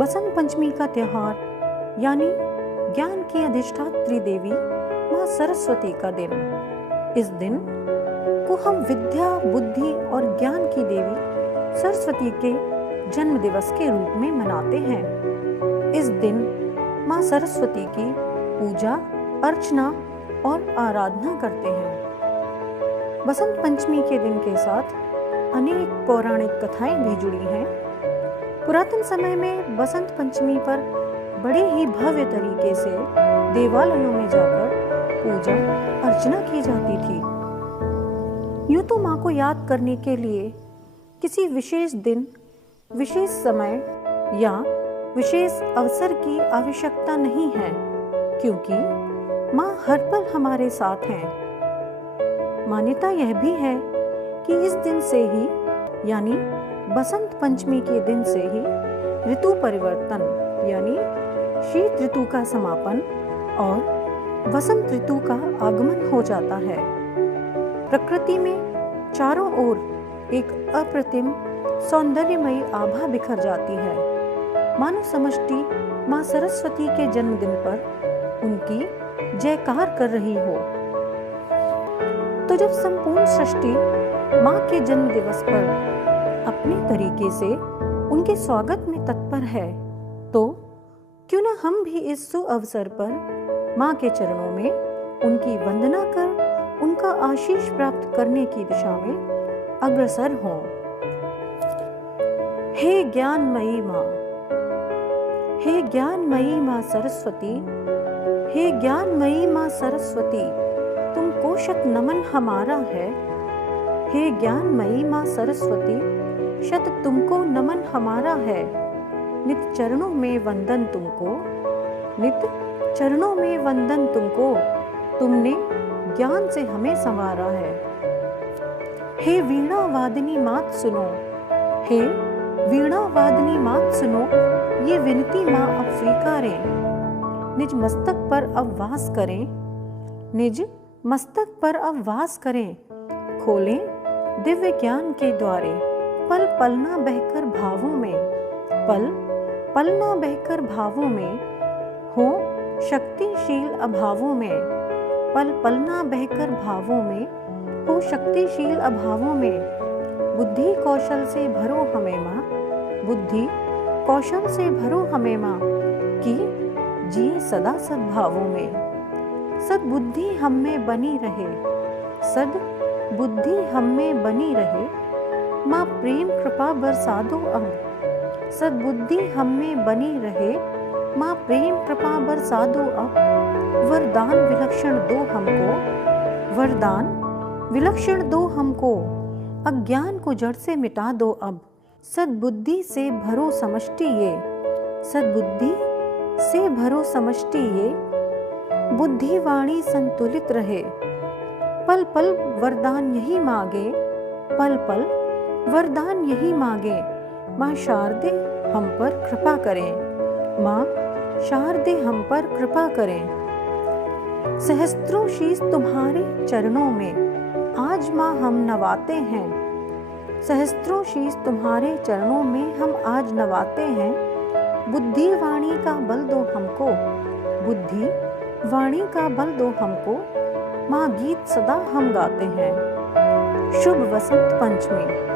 बसंत पंचमी का त्योहार यानी ज्ञान की अधिष्ठात्री देवी माँ सरस्वती का दिन। इस दिन को हम विद्या, बुद्धि और ज्ञान की देवी सरस्वती के जन्म दिवस के रूप में मनाते हैं। इस दिन माँ सरस्वती की पूजा, अर्चना और आराधना करते हैं। बसंत पंचमी के दिन के साथ अनेक पौराणिक कथाएं भी जुड़ी हैं। पुरातन समय में बसंत पंचमी पर बड़े ही भव्य तरीके से देवालयों में जाकर पूजा अर्चना की जाती थी। यूं तो माँ को याद करने के लिए किसी विशेष दिन, विशेष समय या विशेष अवसर की आवश्यकता नहीं है, क्योंकि माँ हर पल हमारे साथ हैं। मान्यता यह भी है कि इस दिन से ही यानी बसंत पंचमी के दिन से ही ऋतु परिवर्तन यानी शीत ऋतु का समापन और वसंत ऋतु का आगमन हो जाता है। प्रकृति में चारों ओर एक अप्रतिम सौंदर्यमयी आभा बिखर जाती है, मानो समष्टि माँ सरस्वती के जन्मदिन पर उनकी जयकार कर रही हो। तो जब संपूर्ण सृष्टि माँ के जन्म दिवस पर अपने तरीके से उनके स्वागत में तत्पर है, तो क्यों न हम भी इस सुअवसर पर माँ के चरणों में उनकी वंदना कर उनका आशीष प्राप्त करने की दिशा में अग्रसर हों। हे ज्ञानमयी माँ, हे ज्ञानमयी माँ सरस्वती, हे ज्ञानमयी माँ सरस्वती, तुम को शत नमन हमारा है। हे ज्ञानमयी माँ सरस्वती, शत तुमको नमन हमारा है। नित चरणों में वंदन तुमको, नित चरणों में वंदन तुमको, तुमने ज्ञान से हमें संवारा है। हे वीणा वादनी मात सुनो, हे वीणा वादनी मात सुनो, ये विनती माँ अब स्वीकारें। निज मस्तक पर अब वास करें, निज मस्तक पर अब वास करें। खोलें दिव्य ज्ञान के द्वारे, पल पल ना बहकर भावों में, पल पल ना बहकर भावों में, हो शक्तिशील अभावों में। पल पल ना बहकर भावों में, हो शक्तिशील अभावों में। बुद्धि कौशल से भरो हमें माँ, बुद्धि कौशल से भरो हमें माँ, कि जिए सदा सद्भावों में। सद्बुद्धि हम में बनी रहे, सद्बुद्धि हम में बनी रहे, माँ प्रेम कृपा बरसा दो अब। सद्बुद्धि हम में बनी रहे, माँ प्रेम कृपा बरसा दो अब। वरदान विलक्षण दो हमको, वरदान विलक्षण दो हमको, अज्ञान को जड़ से मिटा दो अब। सद्बुद्धि से भरो समष्टि ये, सद्बुद्धि से भरो समष्टि ये, बुद्धि वाणी संतुलित रहे। पल पल वरदान यही मांगे, पल पल वरदान यही मांगे। माँ शारदे हम पर कृपा करें, माँ शारदे हम पर कृपा करें। सहस्त्रों शीश तुम्हारे चरणों में आज माँ हम नवाते हैं, सहस्त्रों शीश तुम्हारे चरणों में हम आज नवाते हैं। बुद्धि वाणी का बल दो हमको, बुद्धि वाणी का बल दो हमको, माँ गीत सदा हम गाते हैं। शुभ वसंत पंचमी।